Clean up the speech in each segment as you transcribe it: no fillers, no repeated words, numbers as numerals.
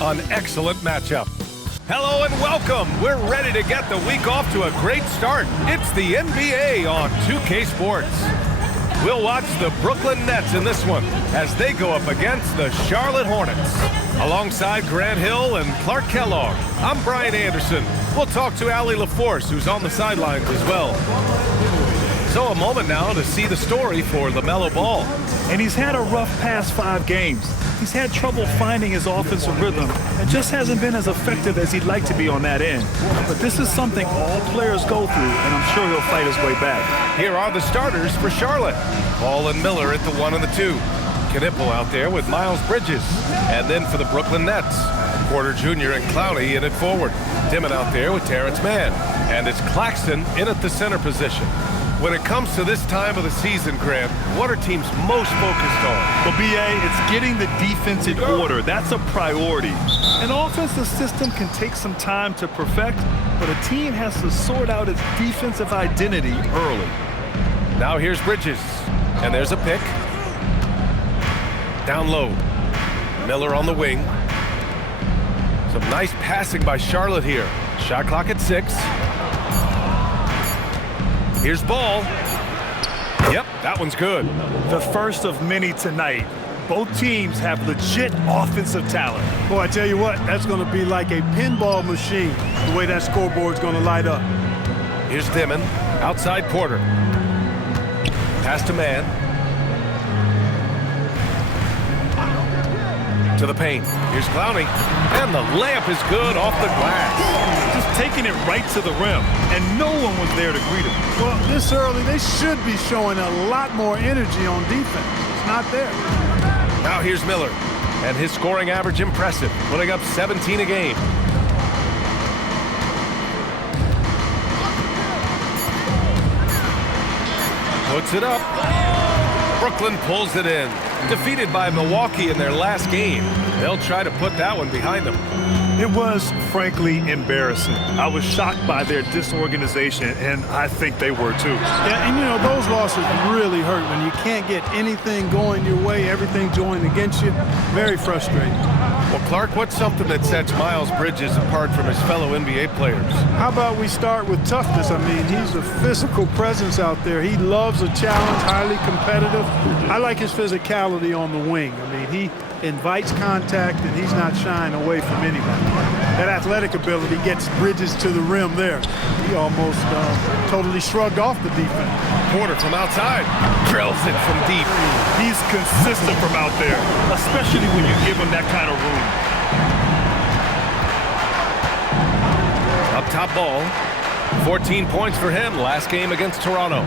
An excellent matchup. Hello and welcome. We're ready to get the week off to a great start. It's the NBA on 2K Sports. We'll watch the Brooklyn Nets in this one as they go up against the Charlotte Hornets. Alongside Grant Hill and Clark Kellogg, I'm Brian Anderson. We'll talk to Allie LaForce, who's on the sidelines as well. So a moment now to see the story for LaMelo Ball. And he's had a rough past 5 games. He's had trouble finding his offensive rhythm and just hasn't been as effective as he'd like to be on that end. But this is something all players go through, and I'm sure he'll fight his way back. Here are the starters for Charlotte. Ball and Miller at the 1 and the 2. Knipple out there with Miles Bridges. And then for the Brooklyn Nets, Porter Jr. and Clowney in at forward. Dimon out there with Terrence Mann. And it's Claxton in at the center position. When it comes to this time of the season, Grant, what are teams most focused on? Well, B.A., it's getting the defense in order. That's a priority. An offensive system can take some time to perfect, but a team has to sort out its defensive identity early. Now here's Bridges, and there's a pick. Down low. Miller on the wing. Some nice passing by Charlotte here. Shot clock at 6. Here's Ball. Yep, that one's good. The first of many tonight. Both teams have legit offensive talent. Boy, I tell you what, that's going to be like a pinball machine, the way that scoreboard's going to light up. Here's Dimon. Outside Porter. Pass to Mann. To the paint. Here's Clowney. And the layup is good off the glass. Just taking it right to the rim, and no one was there to greet him. Well, this early, they should be showing a lot more energy on defense. It's not there. Now here's Miller. And his scoring average impressive, putting up 17 a game. Puts it up. Brooklyn pulls it in. Defeated by Milwaukee in their last game. They'll try to put that one behind them. It was, frankly, embarrassing. I was shocked by their disorganization, and I think they were too. Yeah, and you know, those losses really hurt when you can't get anything going your way, everything's going against you. Very frustrating. Well, Clark, what's something that sets Miles Bridges apart from his fellow NBA players? How about we start with toughness? I mean, he's a physical presence out there. He loves a challenge, highly competitive. I like his physicality on the wing. I mean, he invites contact, and he's not shying away from anybody. That athletic ability gets Bridges to the rim there. He almost totally shrugged off the defense. Porter from outside drills it from deep. He's consistent from out there, especially when you give him that kind of room. Up top Ball. 14 points for him last game against Toronto.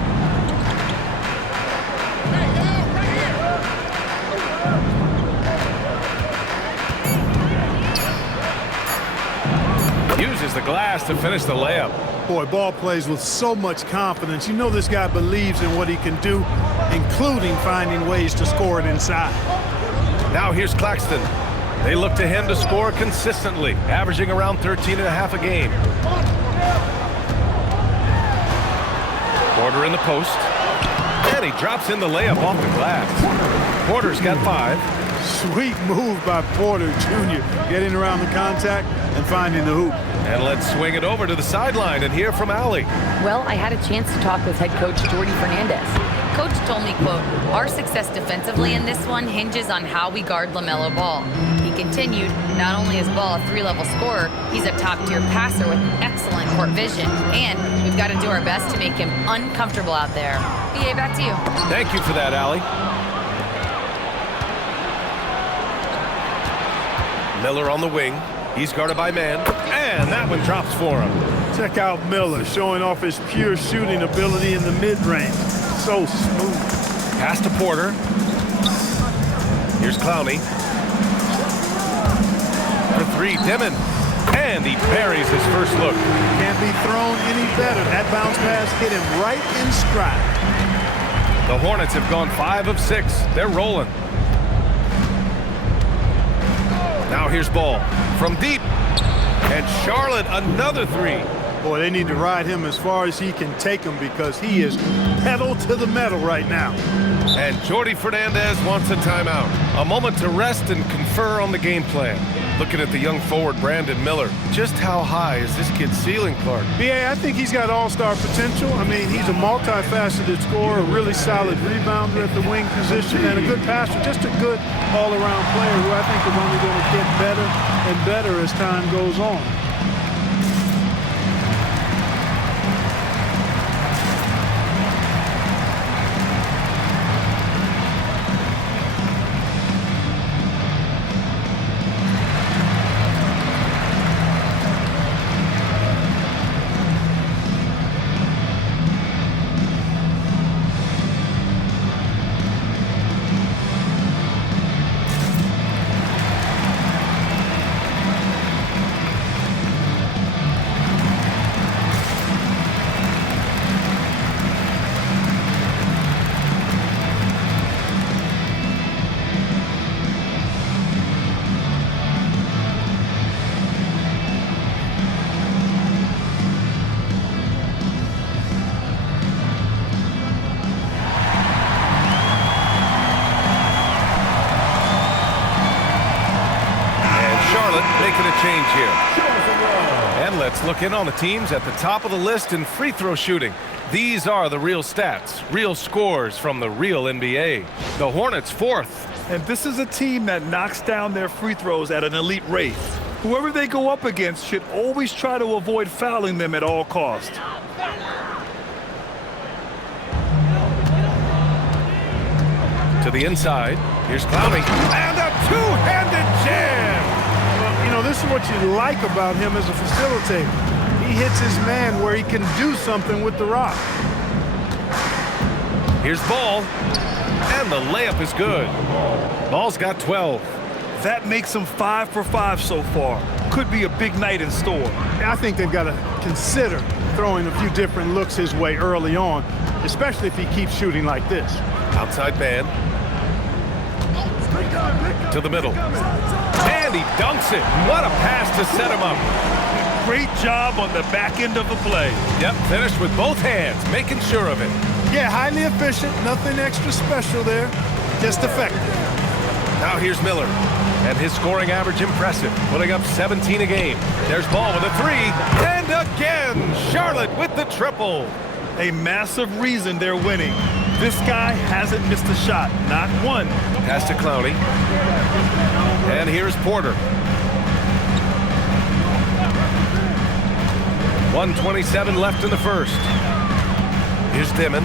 Uses the glass to finish the layup. Boy, Ball plays with so much confidence. You know this guy believes in what he can do, including finding ways to score it inside. Now here's Claxton. They look to him to score consistently, averaging around 13.5 a game. Porter in the post. And he drops in the layup off the glass. Porter's got 5. Sweet move by Porter Jr. Getting around the contact and finding the hoop. And let's swing it over to the sideline and hear from Allie. Well, I had a chance to talk with head coach Jordy Fernandez. Coach told me, quote, "Our success defensively in this one hinges on how we guard LaMelo Ball." He continued, "Not only is Ball a 3-level scorer, he's a top-tier passer with excellent court vision. And we've got to do our best to make him uncomfortable out there." BA, back to you. Thank you for that, Allie. Miller on the wing. He's guarded by Mann. And that one drops for him. Check out Miller showing off his pure shooting ability in the mid-range. So smooth. Pass to Porter. Here's Clowney. For 3, Dimon. And he parries his first look. Can't be thrown any better. That bounce pass hit him right in stride. The Hornets have gone 5 of 6. They're rolling. Now here's Ball from deep. And Charlotte, another 3. Boy, they need to ride him as far as he can take him because he is pedal to the metal right now. And Jordy Fernandez wants a timeout. A moment to rest and confer on the game plan. Looking at the young forward Brandon Miller, just how high is this kid's ceiling, Clark? BA, I think he's got all-star potential. I mean, he's a multifaceted scorer, a really solid rebounder at the wing position, and a good passer, just a good all-around player who I think is only going to get better and better as time goes on. Making a change here. And let's look in on the teams at the top of the list in free throw shooting. These are the real stats, real scores from the real NBA. The Hornets 4th. And this is a team that knocks down their free throws at an elite rate. Whoever they go up against should always try to avoid fouling them at all costs. To the inside. Here's Clowney. And a two-handed jam! You know, this is what you like about him as a facilitator. He hits his man where he can do something with the rock. Here's Ball. And the layup is good. Ball's got 12. That makes him 5 for 5 so far. Could be a big night in store. I think they've got to consider throwing a few different looks his way early on, especially if he keeps shooting like this. Outside man. To the middle. And he dunks it. What a pass to set him up. Great job on the back end of the play. Yep, finished with both hands, making sure of it. Yeah, highly efficient. Nothing extra special there. Just effective. Now here's Miller. And his scoring average impressive, putting up 17 a game. There's Ball with a three. And again, Charlotte with the triple. A massive reason they're winning. This guy hasn't missed a shot, not one. Pass to Clowney. And here's Porter. 1:27 left in the first. Here's Dimon.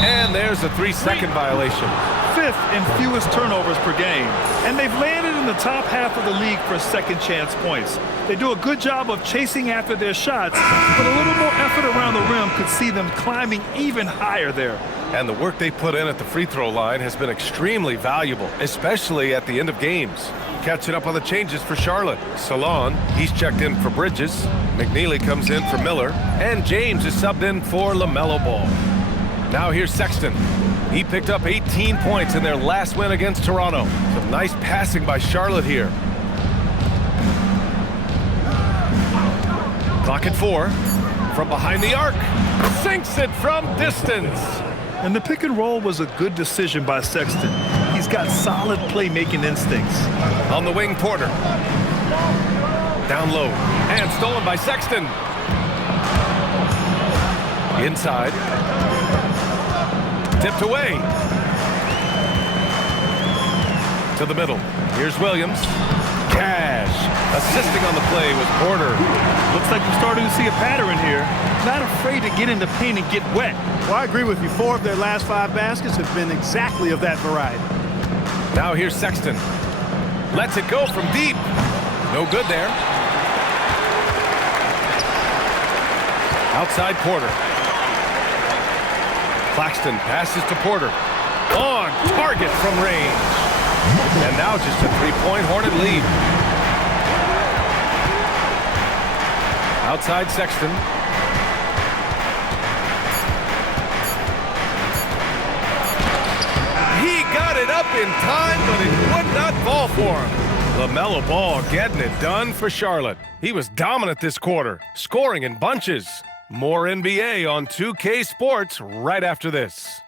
And there's a 3-second violation. 5th in fewest turnovers per game. And they've landed in the top half of the league for second chance points. They do a good job of chasing after their shots, but a little more effort around the rim could see them climbing even higher there. And the work they put in at the free throw line has been extremely valuable, especially at the end of games. Catching up on the changes for Charlotte. Salon, he's checked in for Bridges. McNeely comes in for Miller. And James is subbed in for LaMelo Ball. Now here's Sexton. He picked up 18 points in their last win against Toronto. Some nice passing by Charlotte here. Clock at 4. From behind the arc. Sinks it from distance. And the pick and roll was a good decision by Sexton. He's got solid playmaking instincts. On the wing, Porter. Down low. And stolen by Sexton. Inside. Tipped away. To the middle. Here's Williams. Cash. Assisting on the play with Porter. Looks like we're starting to see a pattern here. Not afraid to get in the paint and get wet. Well, I agree with you. 4 of their last 5 baskets have been exactly of that variety. Now here's Sexton. Lets it go from deep. No good there. Outside Porter. Claxton passes to Porter. On target from range. And now just a 3-point Hornet lead. Outside Sexton. He got it up in time, but it would not fall for him. LaMelo Ball getting it done for Charlotte. He was dominant this quarter, scoring in bunches. More NBA on 2K Sports right after this.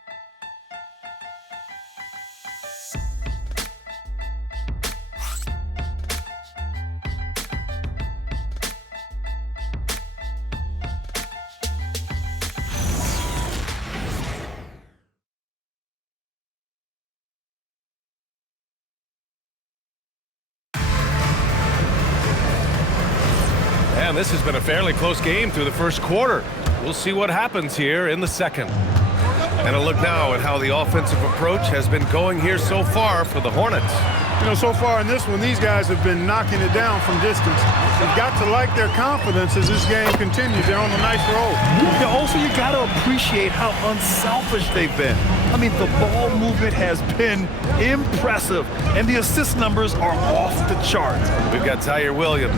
Man, this has been a fairly close game through the first quarter. We'll see what happens here in the second. And a look now at how the offensive approach has been going here so far for the Hornets. You know, so far in this one, these guys have been knocking it down from distance. You've got to like their confidence as this game continues. They're on a nice roll. Yeah, also, you got to appreciate how unselfish they've been. I mean, the ball movement has been impressive, and the assist numbers are off the charts. We've got Zaire Williams,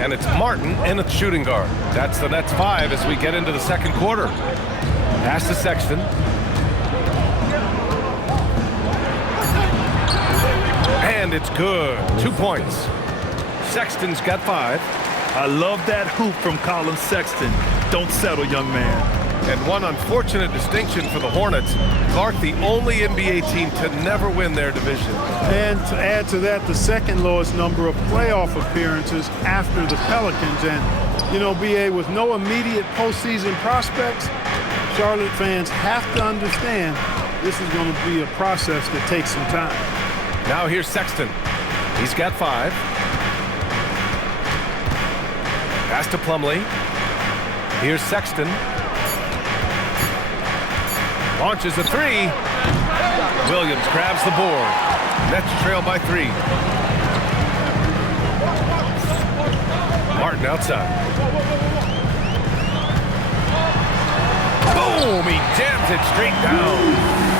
and it's Martin in at shooting guard. That's the Nets 5 as we get into the second quarter. Pass to Sexton. And it's good. 2 points. Sexton's got 5. I love that hoop from Colin Sexton. Don't settle, young man. And one unfortunate distinction for the Hornets. Clark, the only NBA team to never win their division. And to add to that, the second lowest number of playoff appearances after the Pelicans. And, you know, BA, with no immediate postseason prospects, Charlotte fans have to understand this is going to be a process that takes some time. Now here's Sexton. He's got 5. Pass to Plumlee. Here's Sexton. Launches a 3. Williams grabs the board. Nets trail by 3. Martin outside. Boom! He jams it straight down.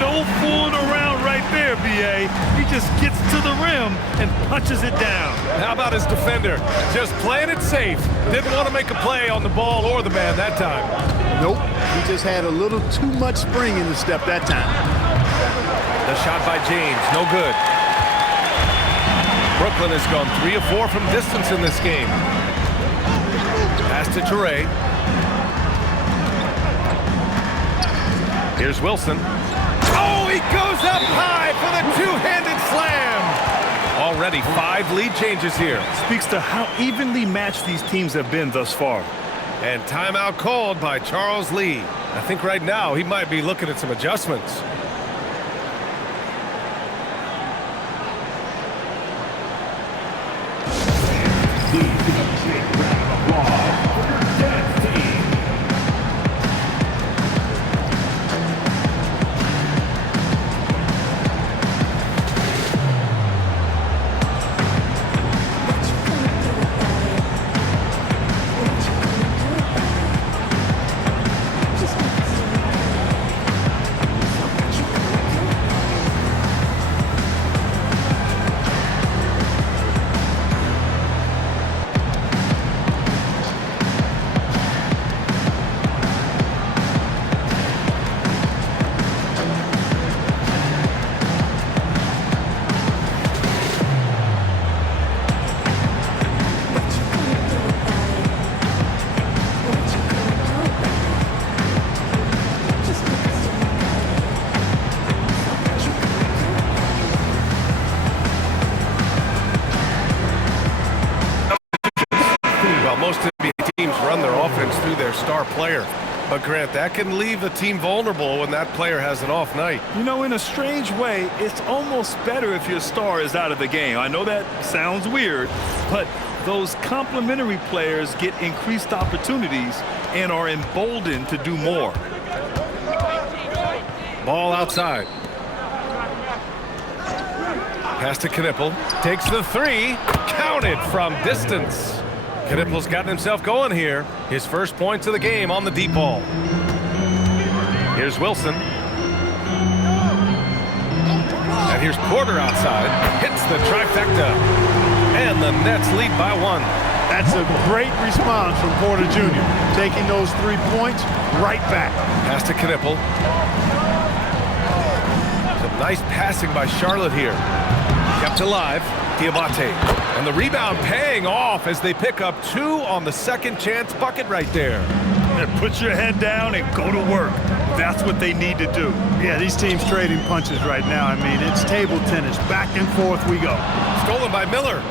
No fooling around right there, B.A. He just gets to the rim and punches it down. How about his defender? Just playing it safe. Didn't want to make a play on the ball or the man that time. Nope. He just had a little too much spring in the step that time. The shot by James, no good. Brooklyn has gone 3 of 4 from distance in this game. Pass to Toure. Here's Wilson. Oh, he goes up high for the two-handed slam. Already 5 lead changes here. Speaks to how evenly matched these teams have been thus far. And timeout called by Charles Lee. I think right now he might be looking at some adjustments. Most NBA teams run their offense through their star player. But, Grant, that can leave a team vulnerable when that player has an off night. You know, in a strange way, it's almost better if your star is out of the game. I know that sounds weird, but those complementary players get increased opportunities and are emboldened to do more. Ball outside. Pass to Knipple. Takes the 3. Counted from distance. Knipple's gotten himself going here. His first points of the game on the deep ball. Here's Wilson. And here's Porter outside. Hits the trifecta. And the Nets lead by 1. That's a great response from Porter Jr. Taking those 3 points right back. Pass to Knipple. Some nice passing by Charlotte here. Kept alive. Diabate. And the rebound paying off as they pick up 2 on the second chance bucket right there. And put your head down and go to work. That's what they need to do. Yeah, these teams trading punches right now. I mean, it's table tennis. Back and forth we go. Stolen by Miller.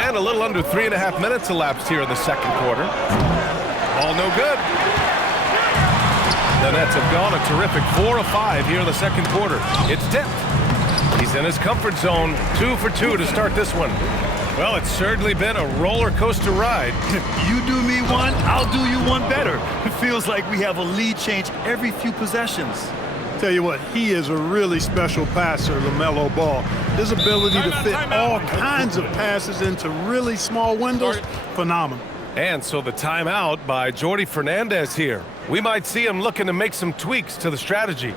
And a little under 3.5 minutes elapsed here in the second quarter. All no good. The Nets have gone a terrific 4 of 5 here in the second quarter. It's tipped. He's in his comfort zone, 2 for 2 to start this one. Well, it's certainly been a roller coaster ride. You do me one, I'll do you one better. It feels like we have a lead change every few possessions. Tell you what, he is a really special passer, LaMelo Ball. His ability to fit all kinds of passes into really small windows, phenomenal. And so the timeout by Jordy Fernandez here. We might see him looking to make some tweaks to the strategy.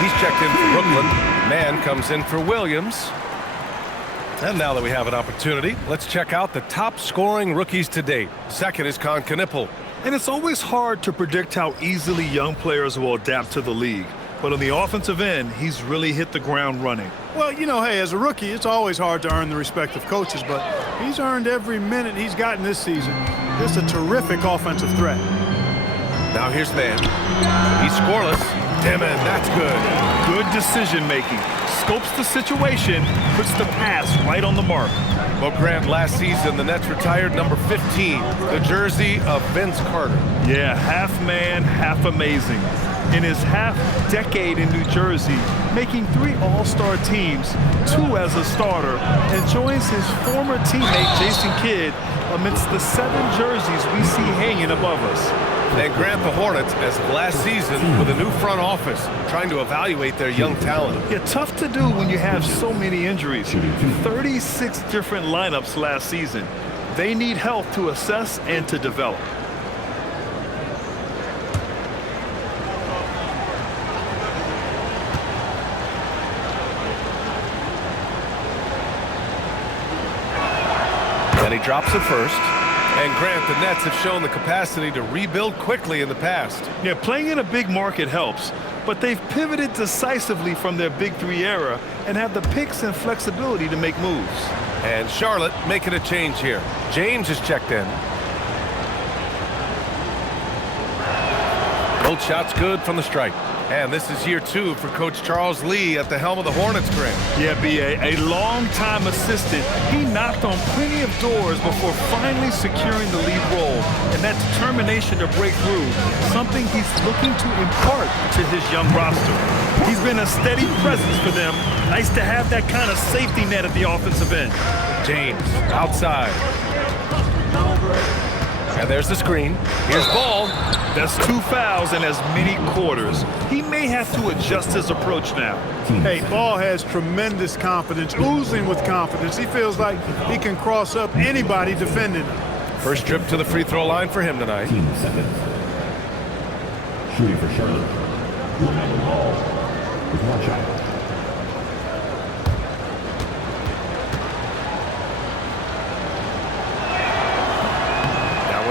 He's checked in for Brooklyn. Man comes in for Williams. And now that we have an opportunity, let's check out the top scoring rookies to date. Second is Con Knipple. And it's always hard to predict how easily young players will adapt to the league. But on the offensive end, he's really hit the ground running. Well, you know, hey, as a rookie, it's always hard to earn the respect of coaches, but he's earned every minute he's gotten this season. Just a terrific offensive threat. Now here's Man. He's scoreless. Damn it, that's good. Good decision-making. Scopes the situation, puts the pass right on the mark. Well, Grant, last season, the Nets retired number 15, the jersey of Vince Carter. Yeah, half man, half amazing. In his half-decade in New Jersey, making 3 All-Star teams, 2 as a starter, and joins his former teammate Jason Kidd amidst the 7 jerseys we see hanging above us. And Grant, the Hornets, as of last season, with a new front office, trying to evaluate their young talent. Yeah, tough to do when you have so many injuries. 36 different lineups last season. They need help to assess and to develop. And he drops it first. And Grant, the Nets have shown the capacity to rebuild quickly in the past. Yeah, playing in a big market helps, but they've pivoted decisively from their Big 3 era and have the picks and flexibility to make moves. And Charlotte making a change here. James is checked in. Both shots good from the stripe. And this is year 2 for Coach Charles Lee at the helm of the Hornets, Grant. Yeah, B.A., a long-time assistant. He knocked on plenty of doors before finally securing the lead role. And that determination to break through, something he's looking to impart to his young roster. He's been a steady presence for them. Nice to have that kind of safety net at the offensive end. James, outside. And there's the screen. Here's Ball. That's 2 fouls in as many quarters. He may have to adjust his approach now. Hey, Ball has tremendous confidence, oozing with confidence. He feels like he can cross up anybody defending him. First trip to the free throw line for him tonight. 15 seconds. Shooting for Charlotte. Ball with 1 shot.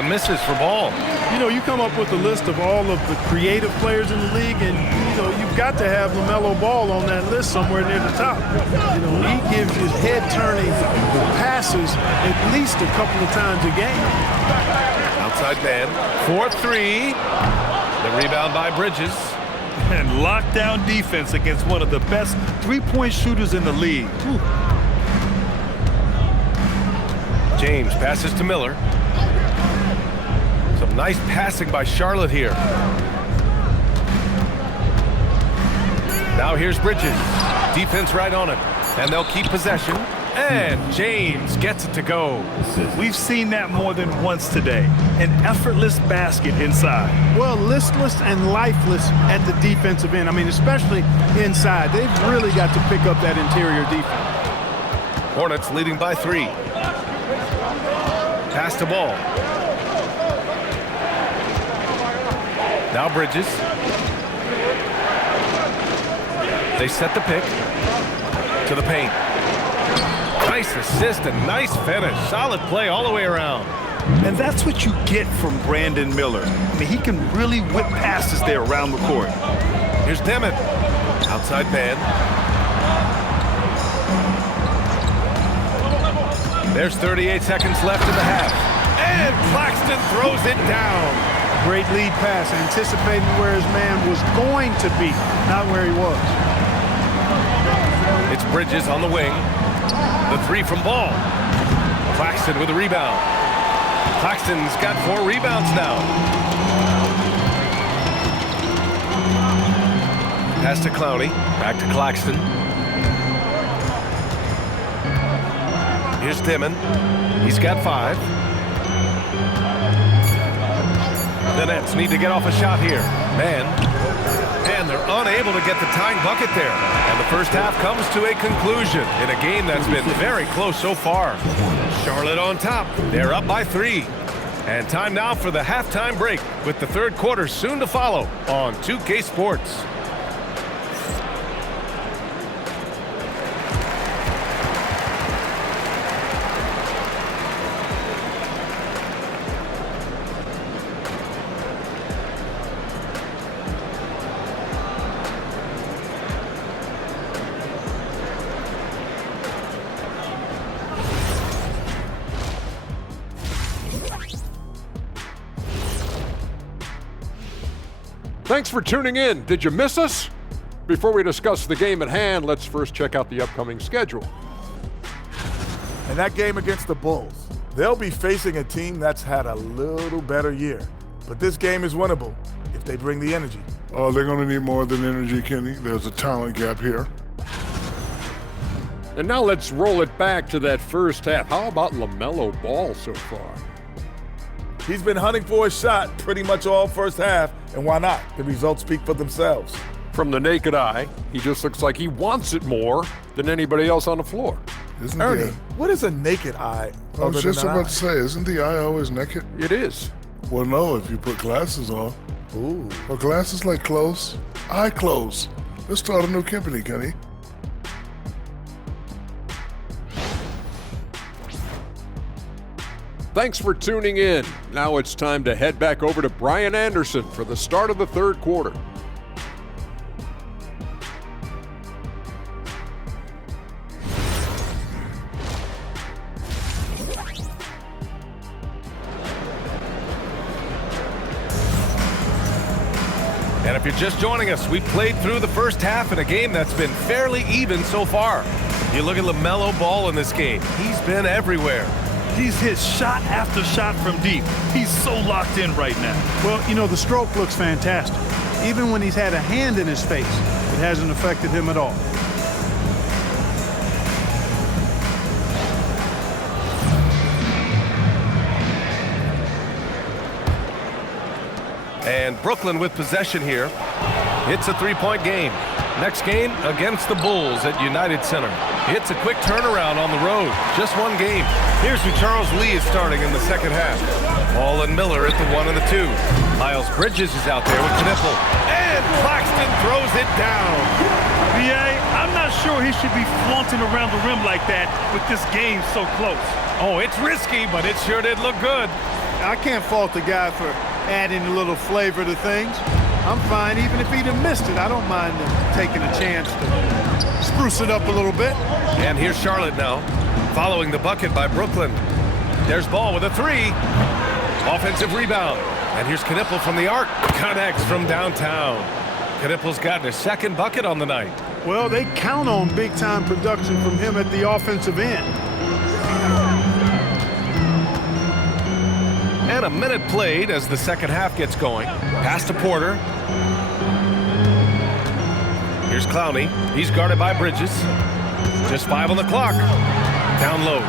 Misses for Ball. You know, you come up with a list of all of the creative players in the league, and, you know, you've got to have LaMelo Ball on that list somewhere near the top. You know, he gives his head-turning passes at least a couple of times a game. Outside man, 4-3. The rebound by Bridges. And lockdown defense against one of the best three-point shooters in the league. Whew. James passes to Miller. Some nice passing by Charlotte here. Now here's Bridges. Defense right on it. And they'll keep possession. And James gets it to go. We've seen that more than once today. An effortless basket inside. Well, listless and lifeless at the defensive end. I mean, especially inside. They've really got to pick up that interior defense. Hornets leading by 3. Pass the ball. Now Bridges. They set the pick to the paint. Nice assist and nice finish. Solid play all the way around. And that's what you get from Brandon Miller. I mean, he can really whip passes there around the court. Here's Demon. Outside man. There's 38 seconds left in the half. And Claxton throws it down. Great lead pass, anticipating where his man was going to be, not where he was. It's Bridges on the wing. The 3 from Ball. Claxton with a rebound. Claxton's got 4 rebounds now. Pass to Clowney. Back to Claxton. Here's Dimon. He's got 5. The Nets need to get off a shot here. And they're unable to get the tying bucket there. And the first half comes to a conclusion in a game that's been very close so far. Charlotte on top. They're up by 3. And time now for the halftime break with the third quarter soon to follow on 2K Sports. Thanks for tuning in. Did you miss us? Before we discuss the game at hand, let's first check out the upcoming schedule. And that game against the Bulls, they'll be facing a team that's had a little better year. But this game is winnable if they bring the energy. Oh, they're going to need more than energy, Kenny. There's a talent gap here. And now let's roll it back to that first half. How about LaMelo Ball so far? He's been hunting for a shot pretty much all first half, and why not? The results speak for themselves. From the naked eye, he just looks like he wants it more than anybody else on the floor. Isn't Ernie, the, what is a naked eye? I was just about to say, isn't the eye always naked? It is. Well, no, if you put glasses on. Ooh. Well, glasses like clothes, eye clothes. Let's start a new company, Kenny. Thanks for tuning in. Now it's time to head back over to Brian Anderson for the start of the third quarter. And if you're just joining us, we played through the first half in a game that's been fairly even so far. You look at LaMelo Ball in this game. He's been everywhere. He's hit shot after shot from deep. He's so locked in right now. Well, you know, the stroke looks fantastic. Even when he's had a hand in his face, it hasn't affected him at all. And Brooklyn with possession here. It's a three-point game. Next game against the Bulls at United Center. It's a quick turnaround on the road. Just one game. Here's who Charles Lee is starting in the second half. Ball and Miller at the 1 and the 2. Miles Bridges is out there with Knipple. And Claxton throws it down. B.A., I'm not sure he should be flaunting around the rim like that with this game so close. Oh, it's risky, but it sure did look good. I can't fault the guy for adding a little flavor to things. I'm fine, even if he'd have missed it. I don't mind taking a chance to spruce it up a little bit. And here's Charlotte now, following the bucket by Brooklyn. There's Ball with a 3. Offensive rebound. And here's Knipple from the arc. Connects from downtown. Knipple's gotten his second bucket on the night. Well, they count on big-time production from him at the offensive end. And a minute played as the second half gets going. Pass to Porter. Here's Clowney. He's guarded by Bridges. Just 5 on the clock. Down low.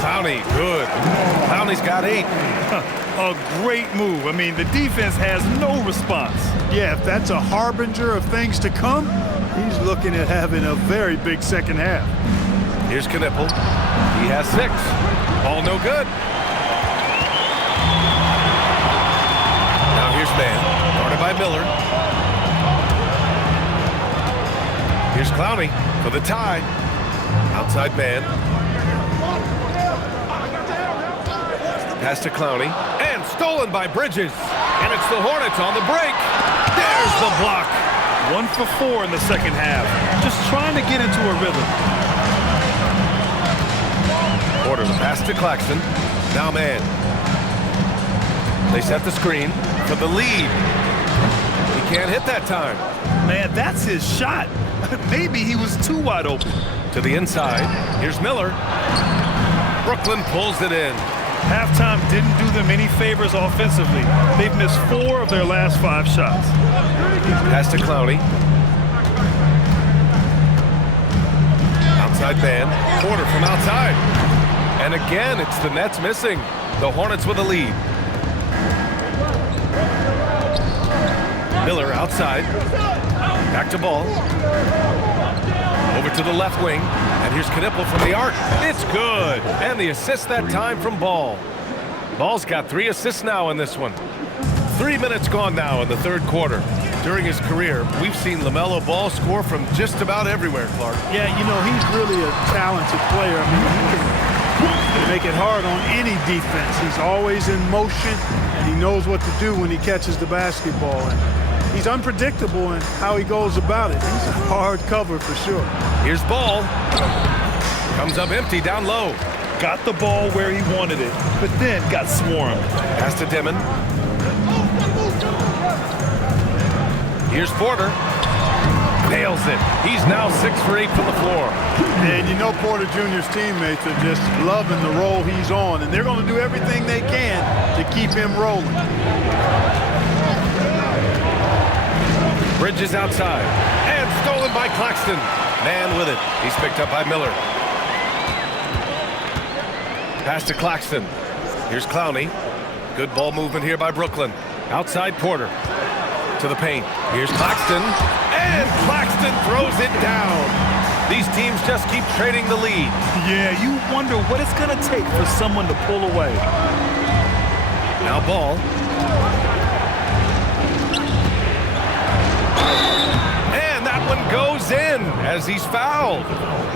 Clowney, good. Clowney's got 8. A great move. I mean, the defense has no response. Yeah, if that's a harbinger of things to come, he's looking at having a very big second half. Here's Knipple. He has 6. Ball no good. Now here's Mann, guarded by Miller. Here's Clowney for the tie. Outside man. Pass to Clowney. And stolen by Bridges. And it's the Hornets on the break. There's the block. 1 for 4 in the second half. Just trying to get into a rhythm. Porter, the pass to Claxton. Now man. They set the screen for the lead. He can't hit that time. Man, that's his shot. Maybe he was too wide open. To the inside. Here's Miller. Brooklyn pulls it in. Halftime didn't do them any favors offensively. They've missed 4 of their last 5 shots. Pass to Clowney. Outside man. Porter from outside. And again, it's the Nets missing. The Hornets with a lead. Miller outside. Back to Ball. Over to the left wing. And here's Knipple from the arc. It's good. And the assist that time from Ball. Ball's got 3 assists now in this one. 3 minutes gone now in the third quarter. During his career, we've seen LaMelo Ball score from just about everywhere, Clark. Yeah, you know, he's really a talented player. I mean, he can make it hard on any defense. He's always in motion, and he knows what to do when he catches the basketball. And he's unpredictable in how he goes about it. He's a hard cover for sure. Here's Ball. Comes up empty down low. Got the ball where he wanted it, but then got swarmed. Pass to Dimon. Here's Porter. Nails it. He's now 6 for 8 from the floor. And you know Porter Jr.'s teammates are just loving the role he's on, and they're going to do everything they can to keep him rolling. Bridges outside. And stolen by Claxton. Man with it. He's picked up by Miller. Pass to Claxton. Here's Clowney. Good ball movement here by Brooklyn. Outside Porter. To the paint. Here's Claxton. And Claxton throws it down. These teams just keep trading the lead. Yeah, you wonder what it's going to take for someone to pull away. Now Ball. And that one goes in as he's fouled.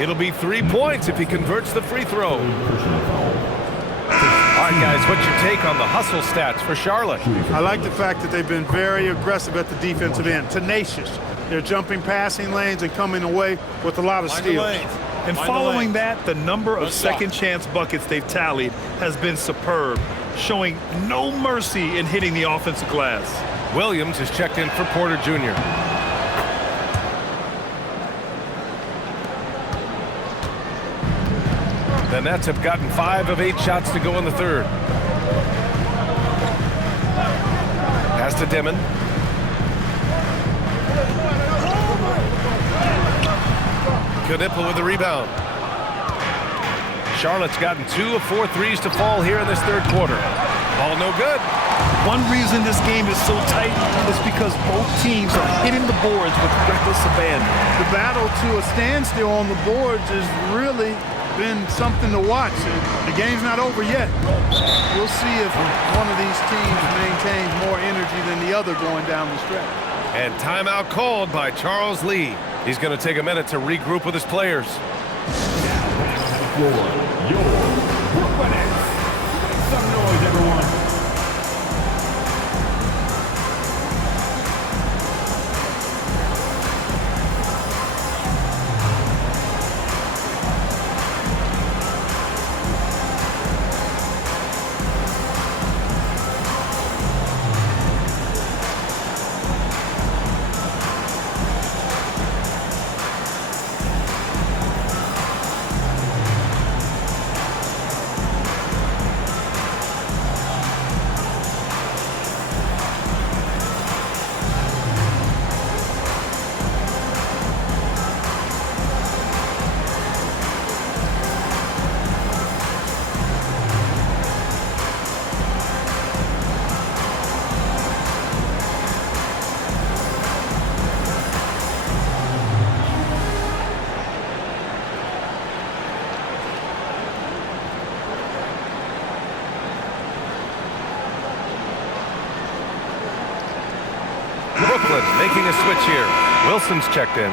It'll be 3 points if he converts the free throw. All right, guys, what's your take on the hustle stats for Charlotte? I like the fact that they've been very aggressive at the defensive end, tenacious. They're jumping passing lanes and coming away with a lot of steals. And following that, the number of second chance buckets they've tallied has been superb, showing no mercy in hitting the offensive glass. Williams is checked in for Porter Jr. The Nets have gotten 5 of 8 shots to go in the third. Pass to Dimon. Knipple with the rebound. Charlotte's gotten 2 of 4 threes to fall here in this third quarter. Ball no good. One reason this game is so tight is because both teams are hitting the boards with reckless abandon. The battle to a standstill on the boards has really been something to watch. The game's not over yet. We'll see if one of these teams maintains more energy than the other going down the stretch. And timeout called by Charles Lee. He's going to take a minute to regroup with his players. Your Brooklyn Nets. Some noise, everyone. Brooklyn making a switch here. Wilson's checked in.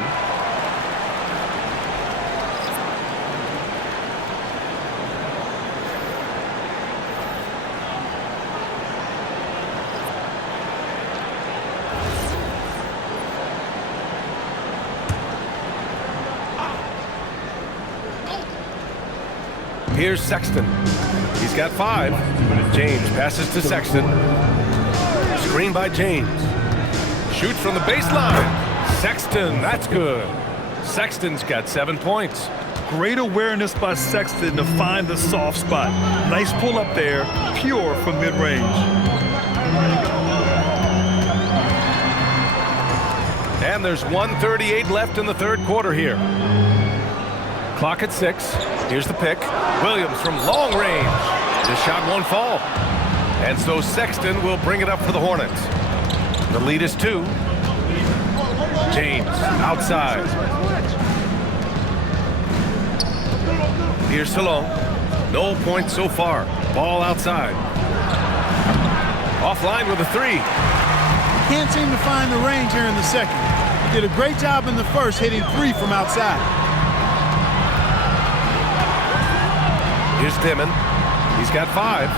Here's Sexton. He's got 5. James passes to Sexton. Screen by James. Shoots from the baseline. Sexton, that's good. Sexton's got 7 points. Great awareness by Sexton to find the soft spot. Nice pull up there, pure from mid-range. And there's 1:38 left in the third quarter here. Clock at 6. Here's the pick. Williams from long range. This shot won't fall. And so Sexton will bring it up for the Hornets. The lead is 2. James outside. Here's Salon. No points so far. Ball outside. Offline with a 3. Can't seem to find the range here in the second. He did a great job in the first, hitting 3 from outside. Here's Dimon. He's got 5.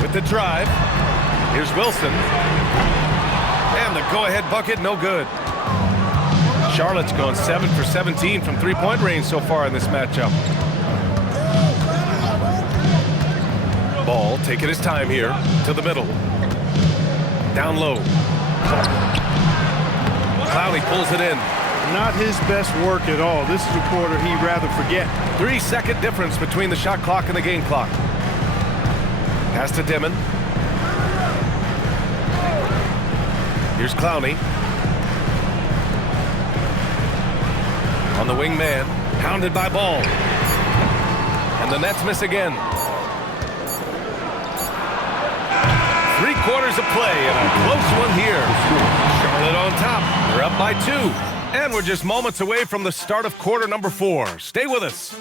With the drive. Here's Wilson. And the go-ahead bucket, no good. Charlotte's gone 7 for 17 from three-point range so far in this matchup. Ball taking his time here to the middle. Down low. Clowney pulls it in. Not his best work at all. This is a quarter he'd rather forget. 3-second difference between the shot clock and the game clock. Pass to Dimon. Here's Clowney. On the wing man. Pounded by Ball. And the Nets miss again. 3 quarters of play and a close one here. Charlotte on top. They're up by 2. And we're just moments away from the start of quarter number 4. Stay with us.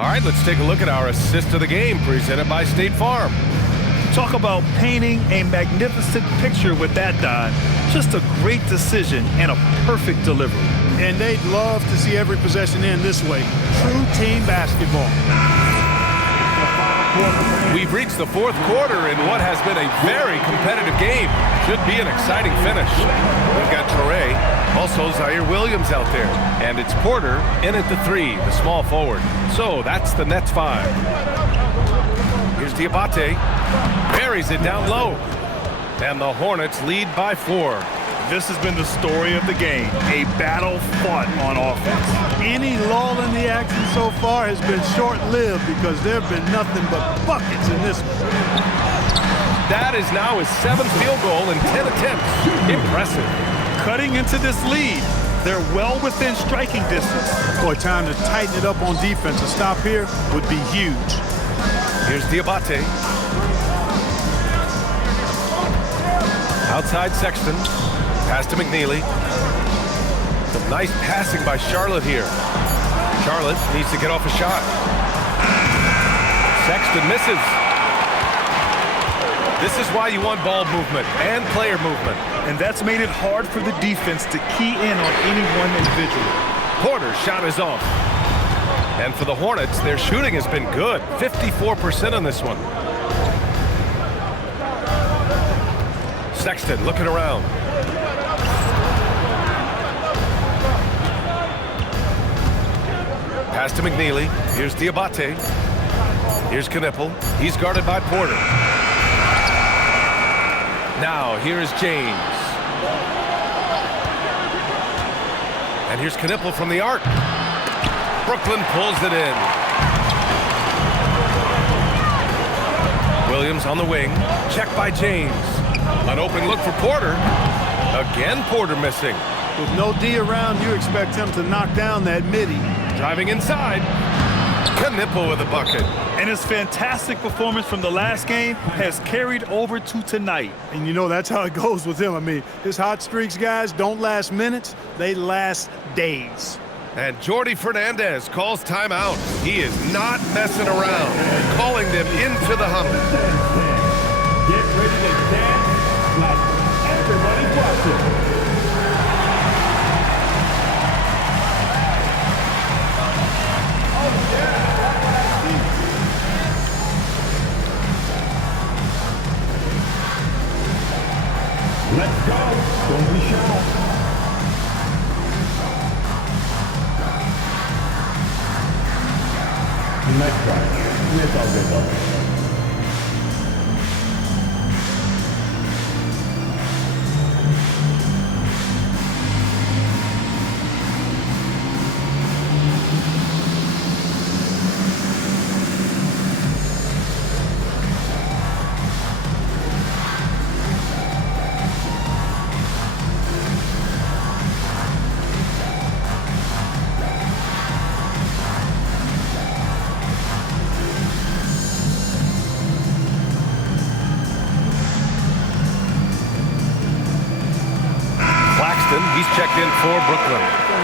All right, let's take a look at our assist of the game presented by State Farm. Talk about painting a magnificent picture with that dive. Just a great decision and a perfect delivery. And they'd love to see every possession end this way. True team basketball. We've reached the fourth quarter in what has been a very competitive game. Should be an exciting finish. We've got Toure, also Zaire Williams out there. And it's Porter in at the 3, the small forward. So that's the Nets 5. Here's Diabate. Buries it down low. And the Hornets lead by 4. This has been the story of the game, a battle fought on offense. Any lull in the action so far has been short-lived because there have been nothing but buckets in this one. That is now his 7th field goal in 10 attempts. Impressive. Cutting into this lead, they're well within striking distance. Boy, time to tighten it up on defense. A stop here would be huge. Here's Diabate. Outside Sexton. Pass to McNeely. Some nice passing by Charlotte here. Charlotte needs to get off a shot. Sexton misses. This is why you want ball movement and player movement. And that's made it hard for the defense to key in on any one individual. Porter's shot is off. And for the Hornets, their shooting has been good. 54% on this one. Sexton looking around. Pass to McNeely. Here's Diabate. Here's Knipple. He's guarded by Porter. Now, here's James. And here's Knipple from the arc. Brooklyn pulls it in. Williams on the wing. Checked by James. An open look for Porter. Again, Porter missing. With no D around, you expect him to knock down that midi. Driving inside. Knipple with a bucket. And his fantastic performance from the last game has carried over to tonight. And you know, that's how it goes with him. I mean, his hot streaks, guys, don't last minutes. They last days. And Jordy Fernandez calls timeout. He is not messing around, calling them into the huddle. Get ready to dance like everybody's watching. Let's go. Don't be shy. Nice try. It's all good though. He's checked in for Brooklyn.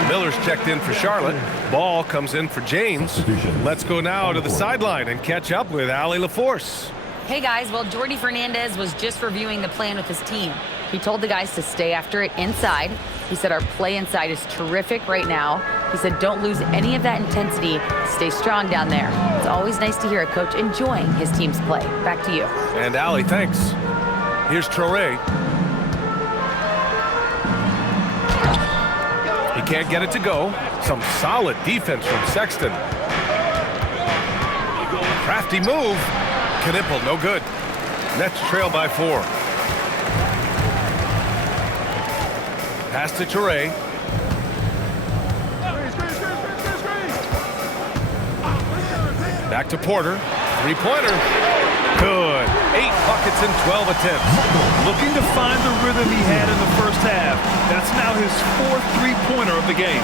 Miller's checked in for Charlotte. Ball comes in for James. Let's go now to the sideline and catch up with Allie LaForce. Hey guys, well, Jordy Fernandez was just reviewing the plan with his team. He told the guys to stay after it inside. He said our play inside is terrific right now. He said don't lose any of that intensity. Stay strong down there. It's always nice to hear a coach enjoying his team's play. Back to you. And Allie, thanks. Here's Traoré. He can't get it to go. Some solid defense from Sexton. Crafty move. Knipple, no good. Nets trail by 4. Pass to Traoré. Back to Porter. Three-pointer. Good. 8 buckets in 12 attempts. Looking to find the rhythm he had in the first half. That's now his 4th three-pointer of the game.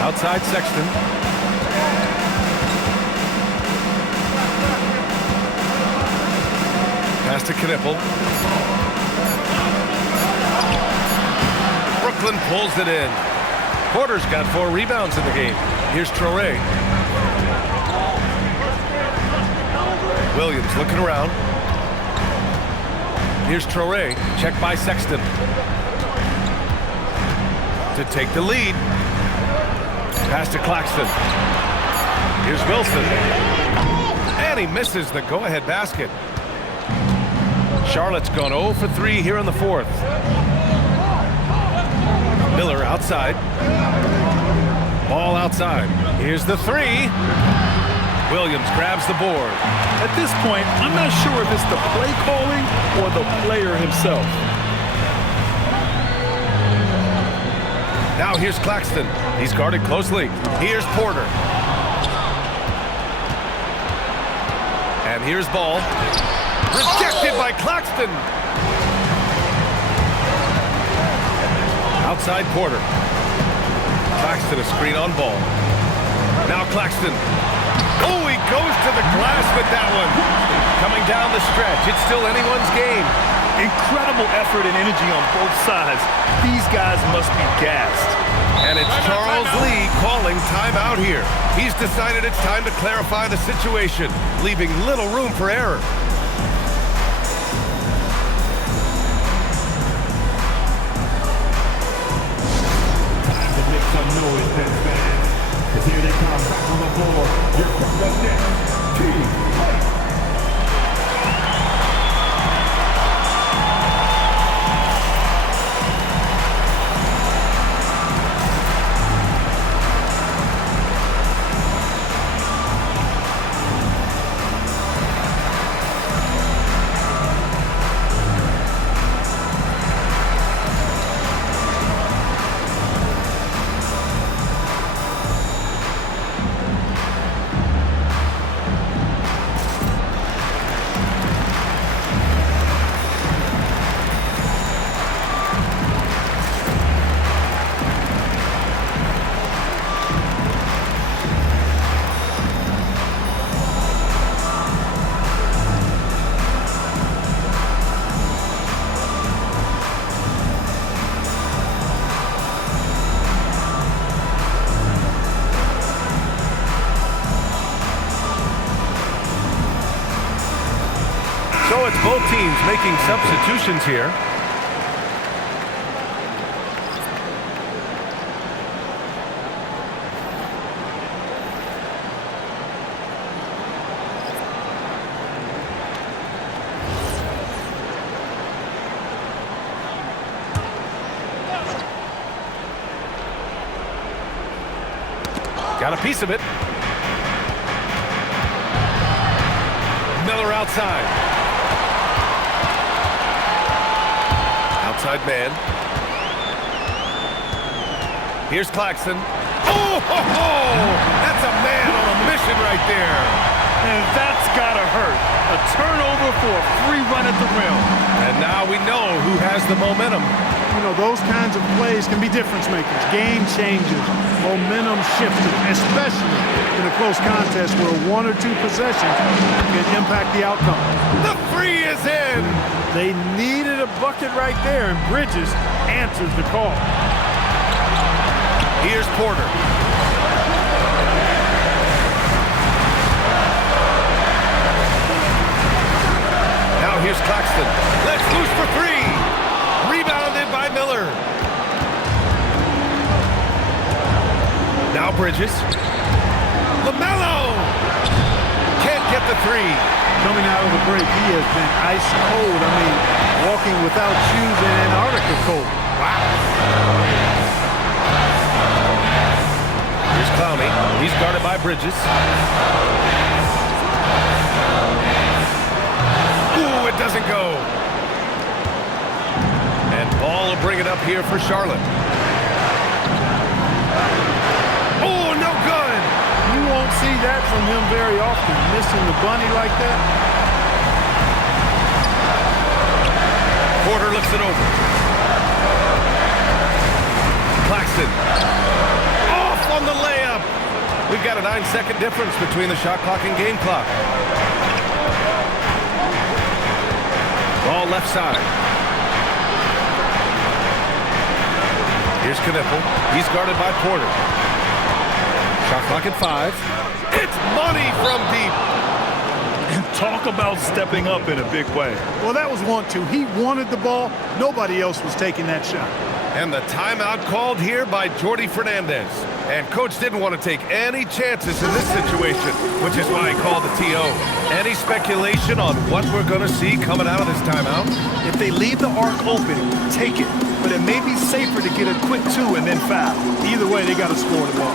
Outside Sexton. Pass to Knipple. Brooklyn pulls it in. Porter's got 4 rebounds in the game. Here's Traoré. Williams looking around. Here's Traoré. Checked by Sexton. To take the lead. Pass to Claxton. Here's Wilson. And he misses the go-ahead basket. Charlotte's gone 0 for 3 here in the 4th. Miller outside. Ball outside. Here's the 3. Williams grabs the board. At this point, I'm not sure if it's the play calling or the player himself. Now here's Claxton. He's guarded closely. Here's Porter. And here's Ball. Rejected by Claxton. Outside Porter. Claxton a screen on Ball. Now Claxton. Oh, he goes to the glass with that one. Coming down the stretch. It's still anyone's game. Incredible effort and energy on both sides. These guys must be gassed. And it's Charles Lee calling timeout here. He's decided it's time to clarify the situation, leaving little room for error. Make some noise, Nets fans. Because here they come back on the floor. Here from the Nets team. Both teams making substitutions here. Got a piece of it. Miller outside. Outside man. Here's Claxton. Oh, ho, ho! That's a man on a mission right there. And that's gotta hurt. A turnover for a free run at the rim. And now we know who has the momentum. You know, those kinds of plays can be difference makers, game changers, momentum shifters, especially in a close contest where one or two possessions can impact the outcome. The three is in. They needed a bucket right there, and Bridges answers the call. Here's Porter. Now here's Claxton. Let's loose for three. Rebounded by Miller. Now Bridges. LaMelo. Can't get the three. Coming out of the break, he has been ice cold. I mean, walking without shoes in Antarctica cold. Wow. Here's Clowney. He's guarded by Bridges. Ooh, it doesn't go. And Ball will bring it up here for Charlotte. Oh, no good. You won't see that from him very often, missing the bunny like that. Porter looks it over. Claxton. Off on the layup. We've got a 9-second difference between the shot clock and game clock. Ball left side. Here's Knipple. He's guarded by Porter. Shot clock at 5. It's money from deep. And talk about stepping up in a big way. Well, that was 1-2. He wanted the ball. Nobody else was taking that shot. And the timeout called here by Jordy Fernandez. And coach didn't want to take any chances in this situation, which is why he called the TO. Any speculation on what we're going to see coming out of this timeout? If they leave the arc open, take it. But it may be safer to get a quick 2 and then foul. Either way, they got to score the ball.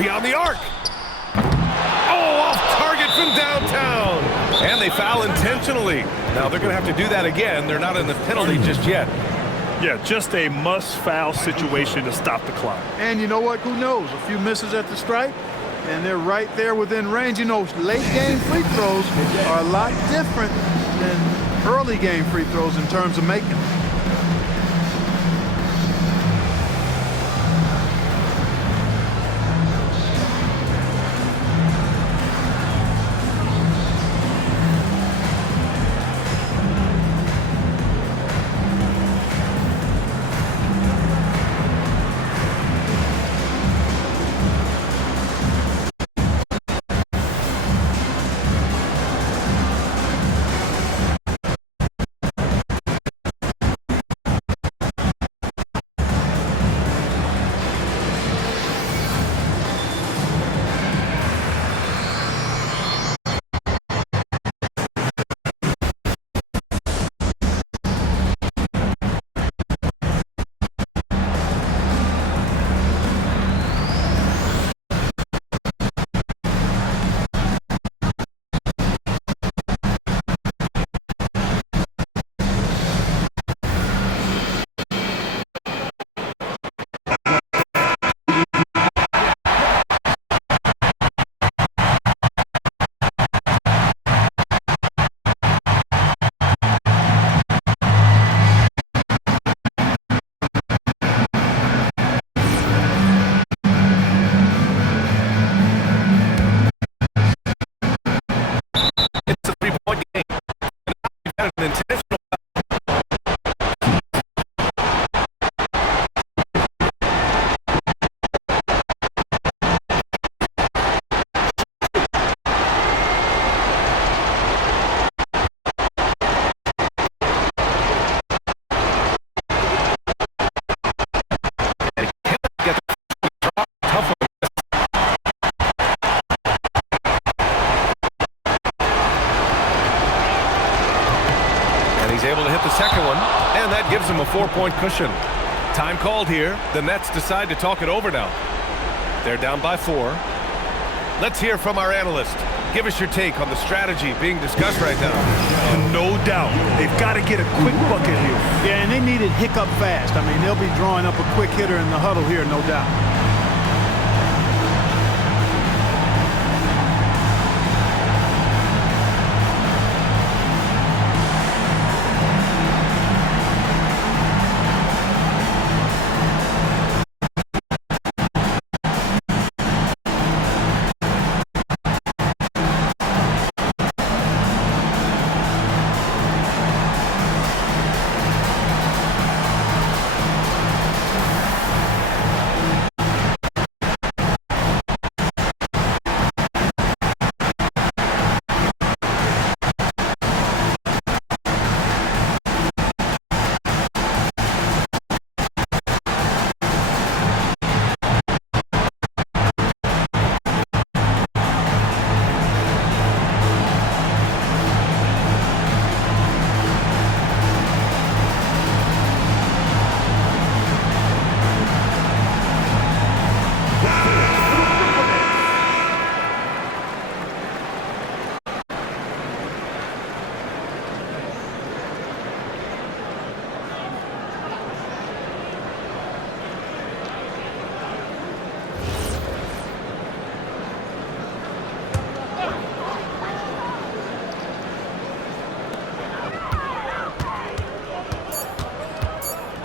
Beyond the arc. Oh, off target from downtown. And they foul intentionally. Now they're going to have to do that again. They're not in the penalty just yet. Yeah, just a must-foul situation to stop the clock. And you know what? Who knows? A few misses at the stripe, and they're right there within range. You know, late game free throws are a lot different than early game free throws in terms of making them. Second one, and that gives them a 4-point cushion. Time called here. The Nets decide to talk it over now. They're down by 4. Let's hear from our analyst. Give us your take on the strategy being discussed right now. No doubt. They've got to get a quick bucket here. Yeah, and they need it hiccup fast. I mean, they'll be drawing up a quick hitter in the huddle here, no doubt.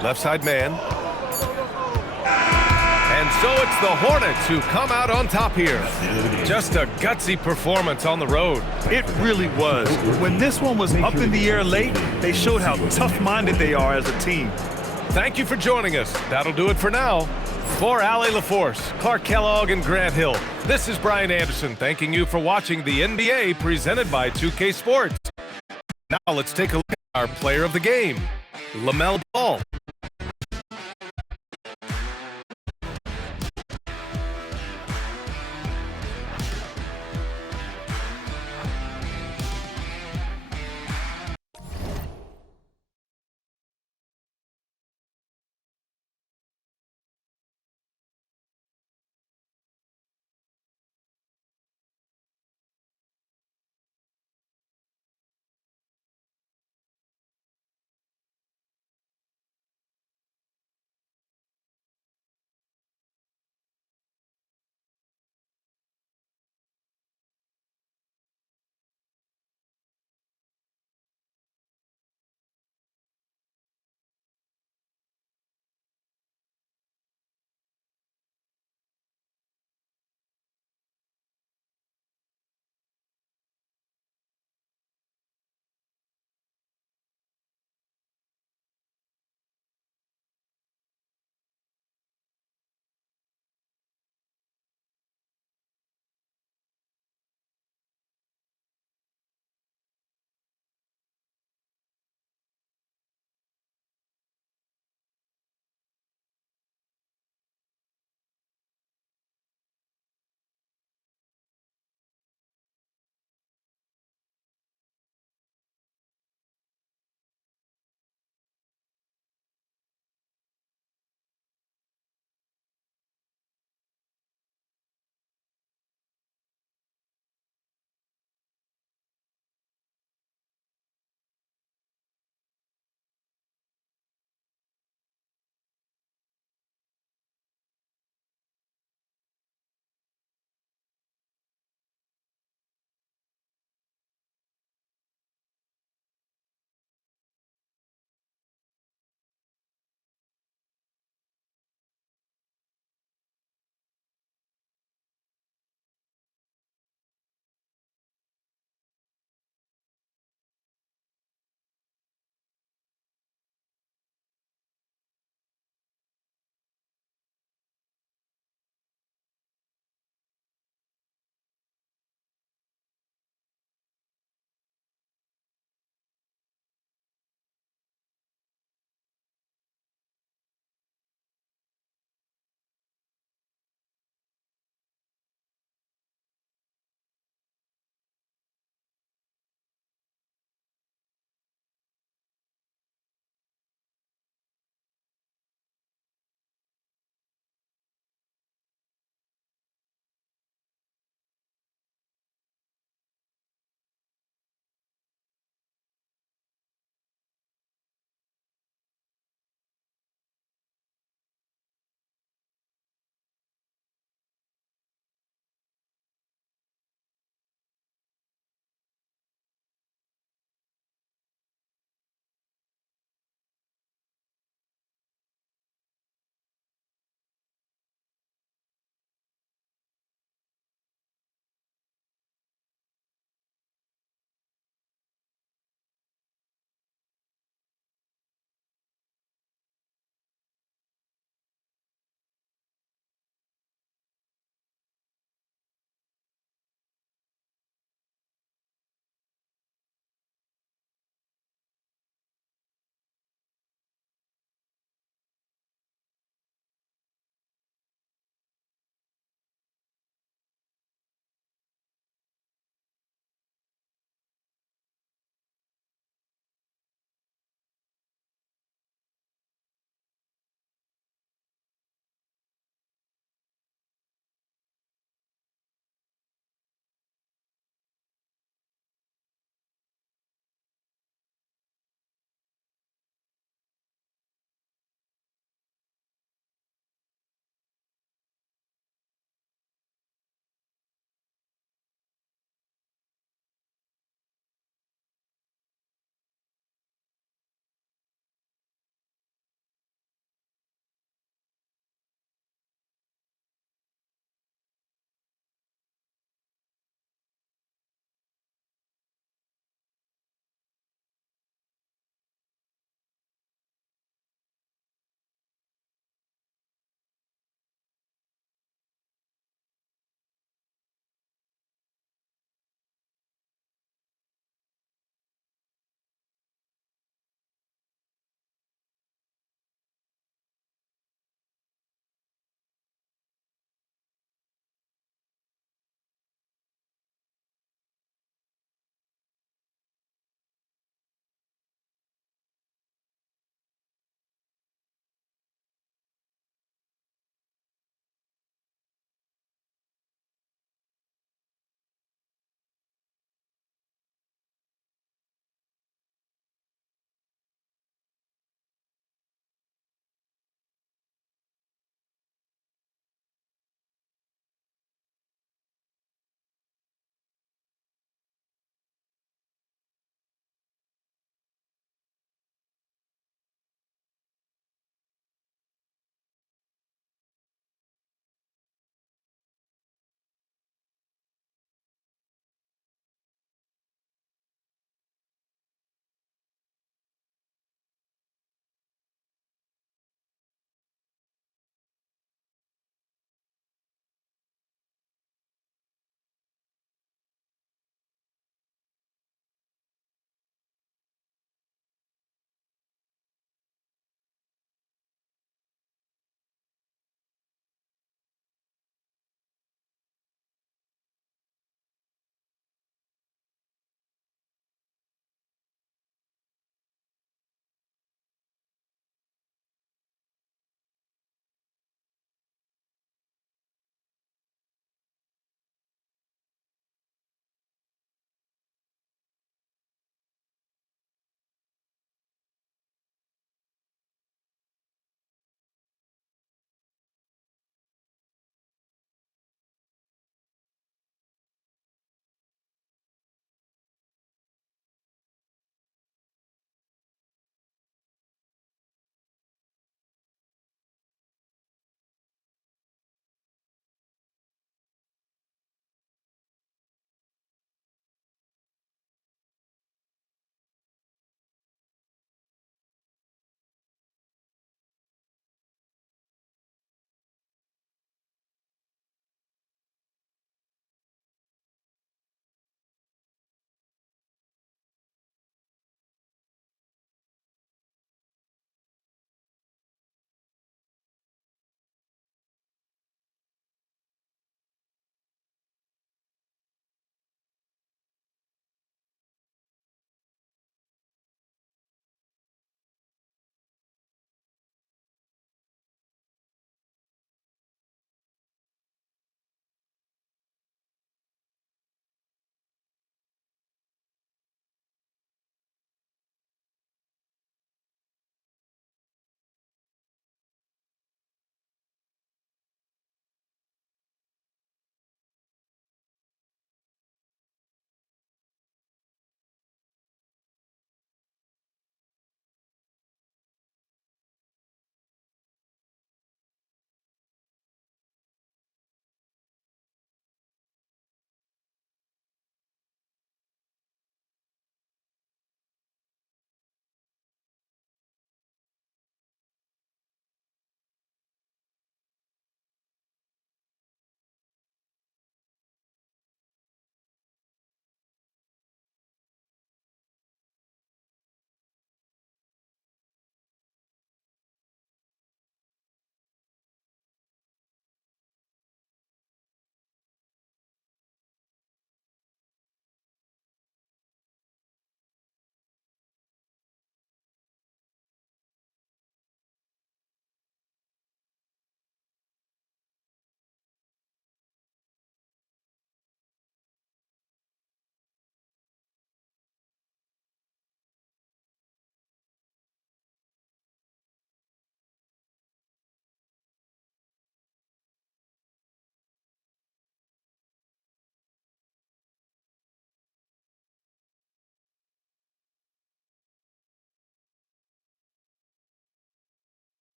Left side man. And so it's the Hornets who come out on top here. Just a gutsy performance on the road. It really was. When this one was up in the air late, they showed how tough-minded they are as a team. Thank you for joining us. That'll do it for now. For Allie LaForce, Clark Kellogg, and Grant Hill, this is Brian Anderson thanking you for watching the NBA presented by 2K Sports. Now let's take a look at our player of the game, LaMelo Ball.